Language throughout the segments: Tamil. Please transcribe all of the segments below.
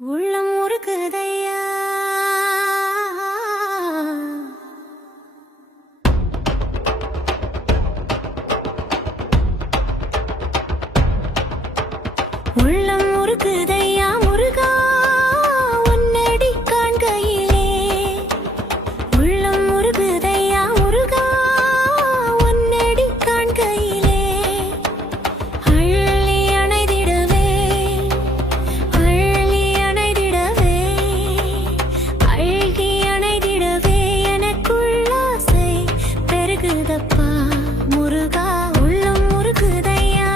உள்ளம் உருக்குதையா உள்ளம் உருக்குதையா முருகா உன்னடி காண்கையிலே உள்ளம் உருக்குதையா முருகா உன்னடி காண்கையிலே அள்ளி அணைதிடவே அள்ளி அணைதிடவே அழுகி அணைதிடவே எனக்குள்ள ஆசை பெருகுதப்பா முருகா உள்ளம் உருக்குதையா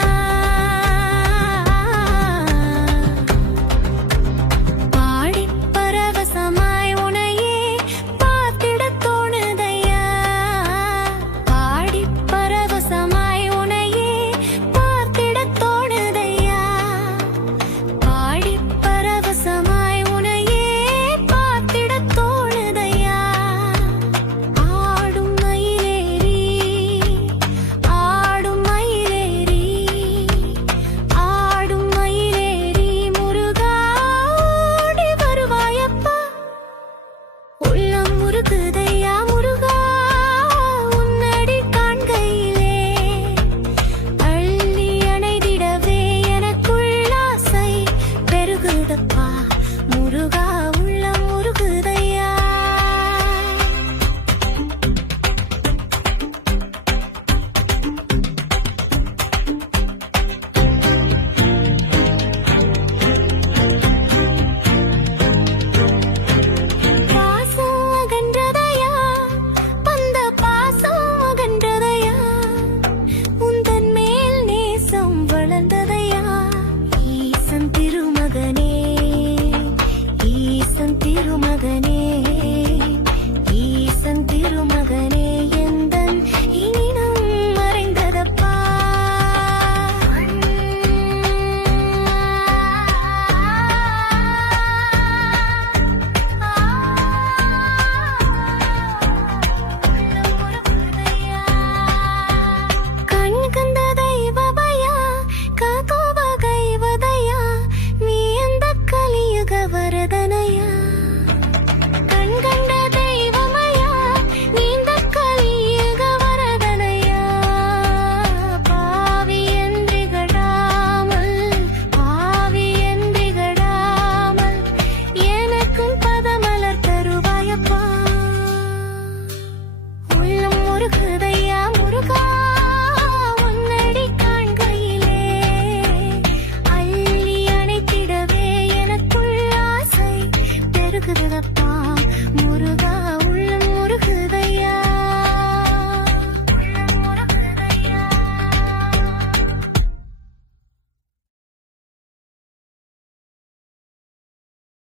முருகா உள்ளம் உருகுதையா பாசம் அகன்றதையா வந்த பாசம் அகன்றதையா உந்தன் மேல் நேசம் வளர்ந்ததையா ஈசன் திருமகனே ஈசன் திருமகனே ஈசன் திருமகனே எந்தன் இனம் மறைந்ததப்பா கண் கண்ட தெய்வபயா காக்கோப கைவதயா நீ எந்த கலியுக வரதனை